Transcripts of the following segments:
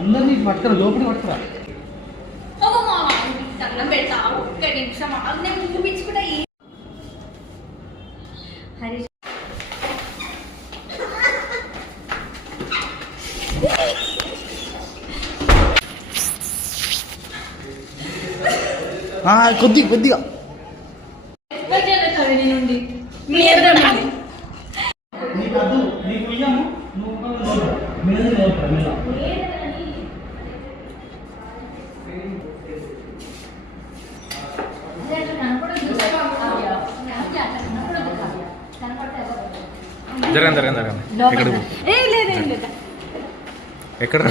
అందరినీ పట్టుకురా, లోపలి పట్టుకురా. కొద్దిగా జరగండి ఎక్కడ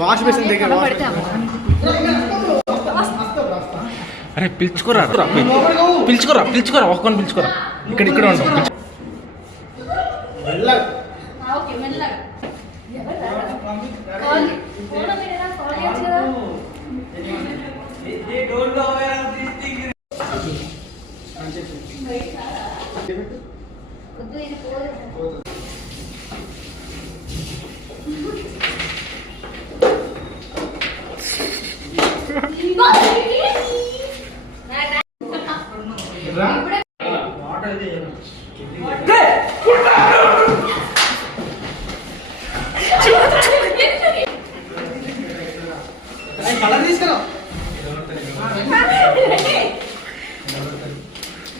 వాష్ బేసిన్ దగ్గర. అరే పిలుచుకోరా ఒక్కని పిలుచుకోరా. ఇక్కడ ఉంటాం.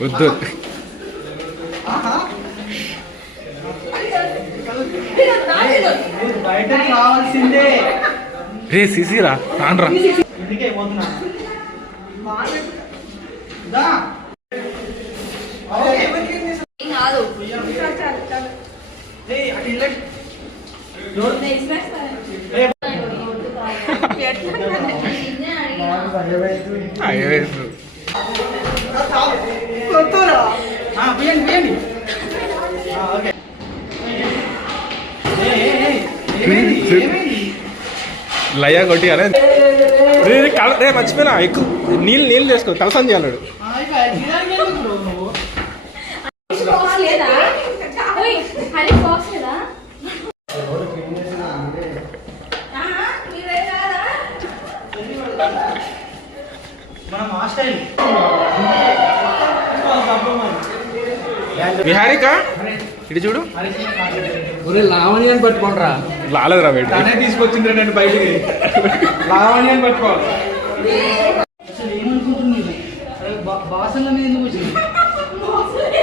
వద్దు బయటకు రావాల్సిందే. రే సిసిరా రానరా. ఇంటికే పోతున్నా. లయ కొట్టి అరే రే మర్చిపోయినా ఎక్కువ నీళ్ళు చేసుకో తలసం చేయాలడు. విహారిక ఇటు చూడు. లావణ్య అని పట్టుకోండిరా. లాలేదురా వేడు తీసుకొచ్చిండ్రా నేను బయటికి. లావణ్య అని పట్టుకోవాలి. అసలు ఏమనుకుంటున్నాను బాసన్ల మీద ఎందుకు వచ్చింది? బాసన్ల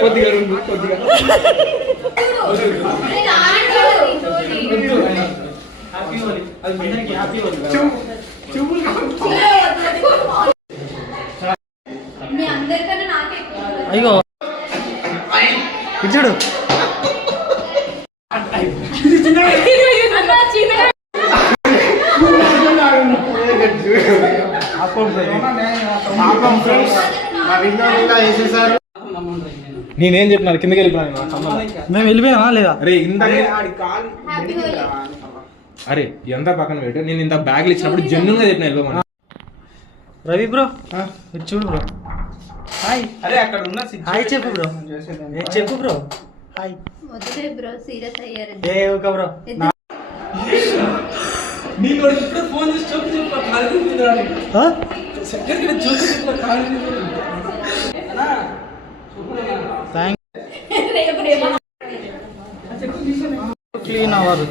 కొద్దిగా అయ్యో చూడు. నేనేం చెప్పినాను కిందకి వెళ్ళిపోయాను. మేము వెళ్ళిపోయామా లేదా? అరే అరే ఎంత పక్కన పెట్టు. నేను ఇంత బ్యాగ్లు ఇచ్చినప్పుడు జెన్యున్ గా చెప్పిన వెళ్ళిపోమని. రవి బ్రో చూడు బ్రో. హాయ్. అరే అక్కడ ఉన్న హాయ్ చెప్పు బ్రో. చెప్పు బ్రో. హాయ్. వదిలే బ్రో, సీరియస్ అయ్యారు. Okay bro. నేను ఇప్పుడు ఫోన్ చేసి చెప్పు కాలేజీ సెక్రటరీ చెప్పు కాలేజీ క్లీన్ అవ్వదు.